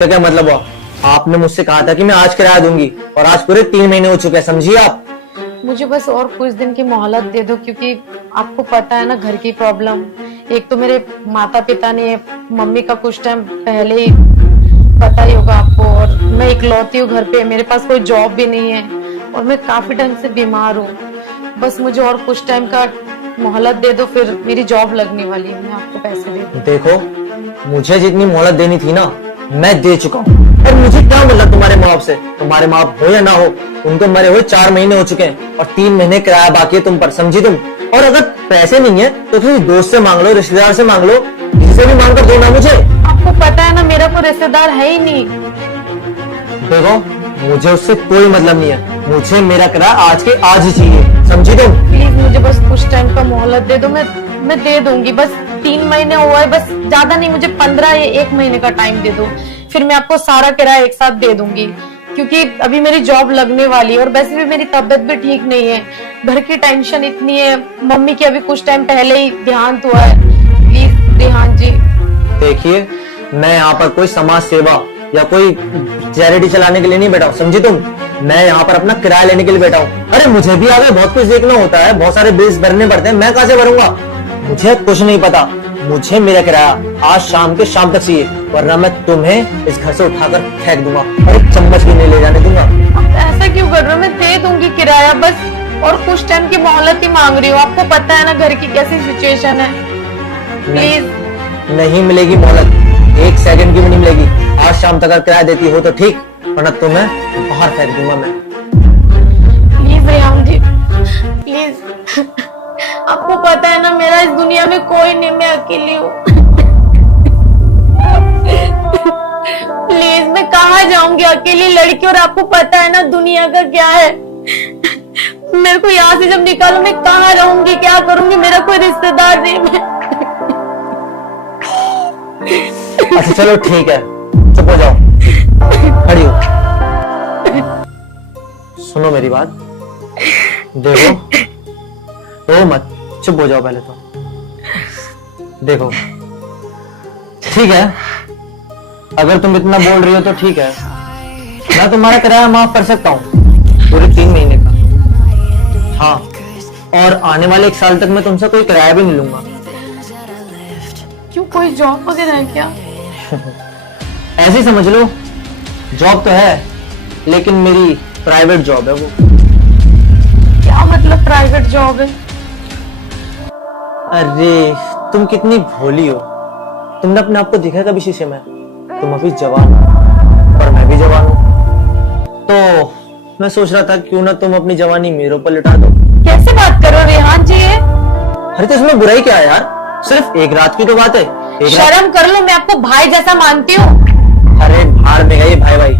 तो क्या मतलब हुआ? आपने मुझसे कहा था कि मैं आज किराया दूंगी और आज पूरे 3 महीने हो चुके हैं, समझिए आप। मुझे बस और कुछ दिन की मोहलत दे दो, क्योंकि आपको पता है ना घर की प्रॉब्लम। एक तो मेरे माता पिता ने, मम्मी का कुछ टाइम पहले ही पता ही होगा आपको, और मैं इकलौती हूँ घर पे, मेरे पास कोई जॉब भी नहीं है और मैं काफी टाइम से बीमार हूँ। बस मुझे और कुछ टाइम का मोहलत दे दो, फिर मेरी जॉब लगने वाली है, मैं आपको पैसे दे दूँ। देखो, मुझे जितनी मोहलत देनी थी ना, मैं दे चुका हूँ। और मुझे क्या मतलब तुम्हारे माँ बाप से? तुम्हारे माँ बाप हो या ना हो, उनको मरे हुए 4 महीने हो चुके हैं और 3 महीने किराया बाकी है तुम पर, समझी तुम? और अगर पैसे नहीं है तो किसी दोस्त से मांग लो, रिश्तेदार से मांग लो, किसी से भी मांग कर दो ना मुझे। आपको पता है ना मेरा कोई रिश्तेदार है ही नहीं। देखो, मुझे उससे कोई मतलब नहीं है, मुझे मेरा किराया आज के आज ही चाहिए, समझी तुम? प्लीज मुझे बस कुछ टाइम का मोहलत दे दो, मैं दे दूंगी। बस 3 महीने हुआ है, बस ज्यादा नहीं, मुझे 15 या 1 महीने का टाइम दे दो, फिर मैं आपको सारा किराया एक साथ दे दूंगी। क्योंकि अभी मेरी जॉब लगने वाली है और वैसे भी मेरी तबीयत भी ठीक नहीं है, घर की टेंशन इतनी है, मम्मी की अभी कुछ टाइम पहले ही देहांत हुआ है। प्लीज रेहान जी। देखिए, मैं यहाँ पर कोई समाज सेवा या कोई चैरिटी चलाने के लिए नहीं बैठा हूँ, समझी तुम? मैं यहाँ पर अपना किराया लेने के लिए बैठा हूँ। अरे मुझे भी आगे बहुत कुछ देखना होता है, बहुत सारे बिल्स भरने पड़ते हैं, मैं कहाँ से भरूंगा? मुझे कुछ नहीं पता, मुझे मेरा किराया आज शाम के शाम तक चाहिए, वरना मैं तुम्हें इस घर से उठाकर फेंक दूंगा और एक चम्मच भी नहीं ले जाने दूंगा। आप ऐसा क्यों कर रहे हो? मैं दे दूंगी किराया, बस और कुछ टाइम की मोहलत ही मांग रही हूँ। आपको पता है ना घर की कैसी सिचुएशन है। प्लीज। नहीं, नहीं मिलेगी मोहलत, 1 सेकंड की भी नहीं मिलेगी। आज शाम तक अगर किराया देती हो तो ठीक, वरना तुम्हें बाहर फेंक दूंगा मैं। Please Rehan ji, please. आपको पता है ना मेरा इस दुनिया में कोई नहीं, मैं अकेली हूँ। प्लीज, मैं कहाँ जाऊंगी अकेली लड़की, और आपको पता है ना दुनिया का क्या है। मेरे को यहाँ से जब निकालो, मैं कहाँ रहूंगी, क्या करूंगी, मेरा कोई रिश्तेदार नहीं। मैं अच्छा चलो ठीक है, चुप हो जाओ, खड़ी हो, सुनो मेरी बात। देखो, रो मत, चुप हो जाओ पहले तो। देखो, ठीक है, अगर तुम इतना बोल रही हो तो ठीक है, मैं तुम्हारा किराया माफ कर सकता हूँ पूरे 3 महीने का। हाँ, और आने वाले 1 साल तक मैं तुमसे कोई किराया भी नहीं लूंगा। क्यों, कोई जॉब वगैरह है क्या? ऐसे ही समझ लो, जॉब तो है लेकिन मेरी प्राइवेट जॉब है वो। क्या मतलब प्राइवेट जॉब है? अरे, तुम कितनी भोली हो, तुमने अपने आप को देखा कभी शीशे में? तुम अभी जवान हो और मैं भी जवान हूँ, तो मैं सोच रहा था क्यों ना तुम अपनी जवानी मेरे ऊपर लुटा दो। कैसे बात कर रहे हो रेहान जी ये? अरे तो इसमें बुराई क्या है यार, सिर्फ एक रात की तो बात है, एक रात। शर्म कर लो, मैं आपको भाई जैसा मानती हूँ। अरे भाड़ में गई भाई भाई,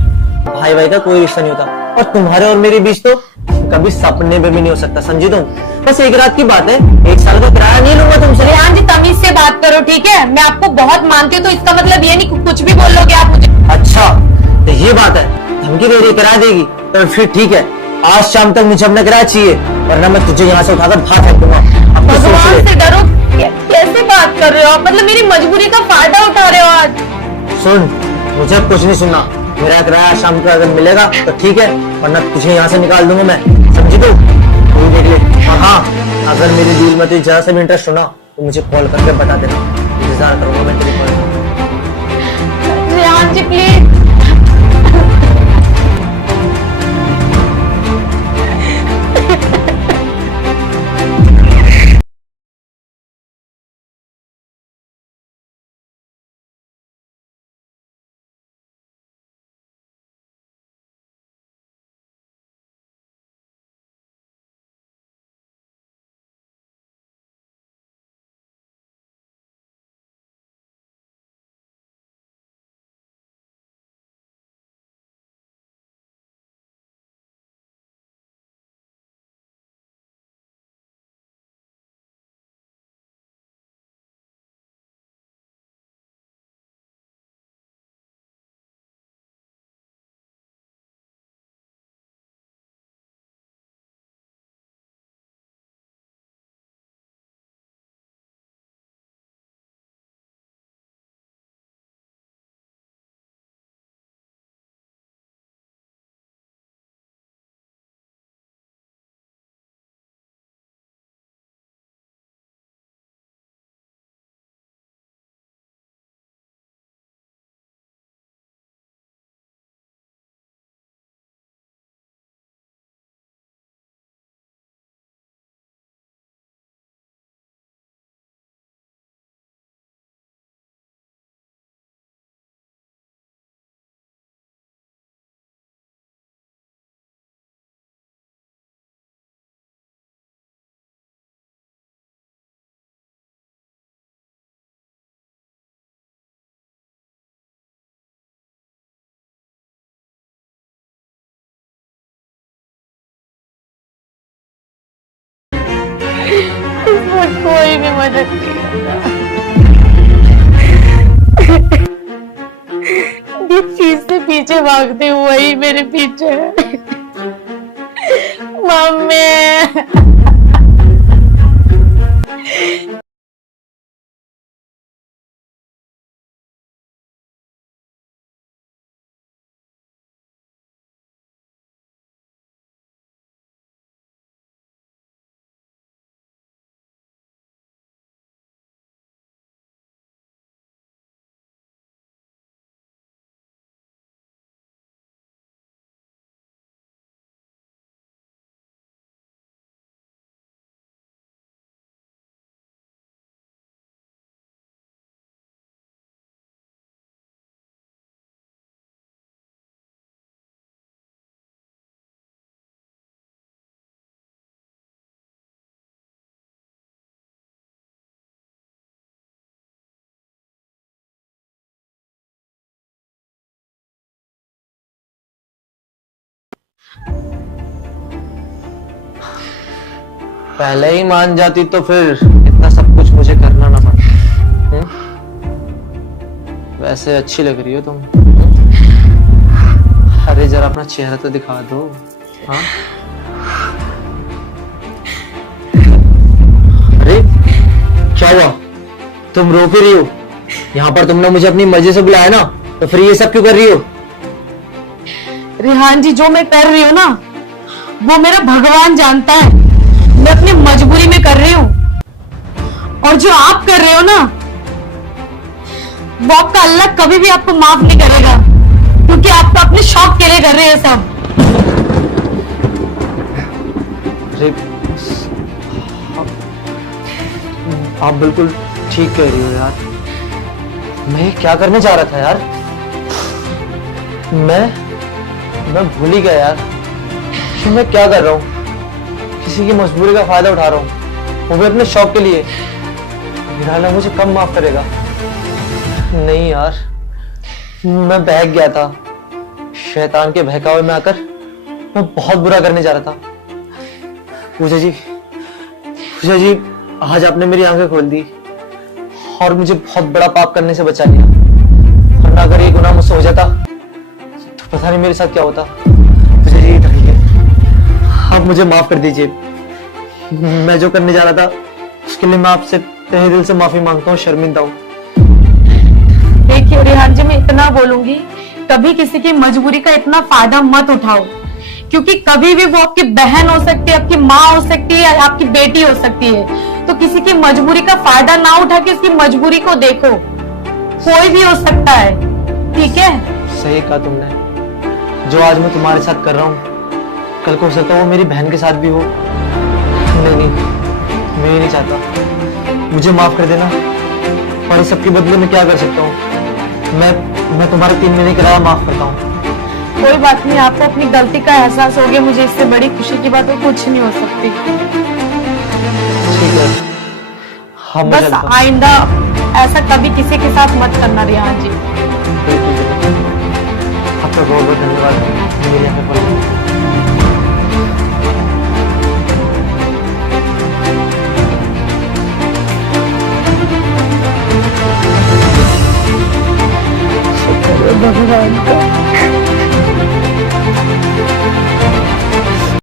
भाई भाई का कोई रिश्ता नहीं होता, और तुम्हारे और मेरे बीच तो कभी सपने में भी नहीं हो सकता, समझी तुम? बस एक रात की बात है, 1 साल का किराया नहीं लूंगा तुमसे। रेहान जी तमीज से बात करो, ठीक है? मैं आपको बहुत मानती हूँ, तो इसका मतलब ये नहीं कुछ भी बोल लोगे आप मुझे। अच्छा, तो ये बात है, धमकी दे रही है किराया देगी? तो फिर ठीक है, आज शाम तक मुझे अपना किराया चाहिए, वरना मैं तुझे यहाँ से उठाकर बाहर फेंक दूंगा। अब तो सोच भगवान ले। से डरो। कैसे बात कर रहे हो आप? मतलब मेरी मजबूरी का फायदा उठा रहे हो आज। सुन, मुझे कुछ नहीं सुनना, मेरा किराया शाम को अगर मिलेगा तो ठीक है, वरना तुझे यहाँ से निकाल दूंगा मैं, समझी तू? तू देख ले। और हाँ, अगर मेरे डील में तुझे जरा सा भी इंटरेस्ट हो ना, तो मुझे कॉल करके बता देना, इंतजार करूंगा मैं तेरे कॉल का। रेहान जी प्लीज। इसमें कोई भी मदद नहीं करता। जिस चीज से पीछे भागते हो वही मेरे पीछे है। मम्मी। पहले ही मान जाती तो फिर इतना सब कुछ मुझे करना ना पड़ता। वैसे अच्छी लग रही हो तुम। अरे जरा अपना चेहरा तो दिखा दो। हाँ अरे क्या हुआ, तुम रो क्यों रही हो? यहाँ पर तुमने मुझे अपनी मर्जी से बुलाया ना, तो फिर ये सब क्यों कर रही हो? रिहान जी, जो मैं कर रही हूँ ना वो मेरा भगवान जानता है। मैं अपनी मजबूरी में कर रही हूँ, और जो आप कर रहे हो ना वो आपका अल्लाह कभी भी आपको माफ नहीं करेगा, क्योंकि आप तो अपने शौक के लिए कर रहे हैं सब। अरे आप बिल्कुल ठीक कह रही हो यार। मैं क्या करने जा रहा था यार? मैं भूल ही गया यार कि मैं क्या कर रहा हूँ। किसी की मजबूरी का फायदा उठा रहा हूँ, वो भी अपने शौक के लिए। मेरा अल्लाह मुझे कब माफ करेगा? नहीं यार, मैं बहक गया था। शैतान के बहकावे में आकर मैं बहुत बुरा करने जा रहा था। पूजा जी, आज आपने मेरी आंखें खोल दी और मुझे बहुत बड़ा पाप करने से बचा लिया। वरना अगर ये गुनाह मुझसे हो जाता तो पता नहीं मेरे साथ क्या होता। पूजा जी ठीक है, आप मुझे माफ कर दीजिए। मैं जो करने जा रहा था उसके लिए मैं आपसे तहे दिल से माफी मांगता हूँ, शर्मिंदा हूँ। देखिए रिहान जी, मैं इतना बोलूंगी, कभी किसी की मजबूरी का इतना फायदा मत उठाओ, क्योंकि कभी भी वो आपकी बहन हो सकती है, आपकी माँ हो सकती है, आपकी बेटी हो सकती है। तो किसी की मजबूरी का फायदा ना उठा के उसकी मजबूरी को देखो। कोई भी हो सकता है, ठीक है? सही कहा तुमने। जो आज मैं तुम्हारे साथ कर रहा हूँ, कल को हो सकता है वो मेरी बहन के साथ भी हो। नहीं, मैं ये नहीं चाहता। मुझे माफ कर देना। और इस सब के बदले में क्या कर सकता हूँ? मैं तुम्हारे 3 महीने किराया माफ करता हूँ। कोई बात नहीं, आपको अपनी गलती का एहसास हो गया, मुझे इससे बड़ी खुशी की बात और कुछ नहीं हो सकती। ठीक है, हाँ मैं बस चलता हूँ। आइंदा ऐसा कभी किसी के साथ मत करना रिहान जी। बिल्कुल। आपका बहुत बहुत धन्यवाद मेरे यहाँ पे पढ़ने। भगवान का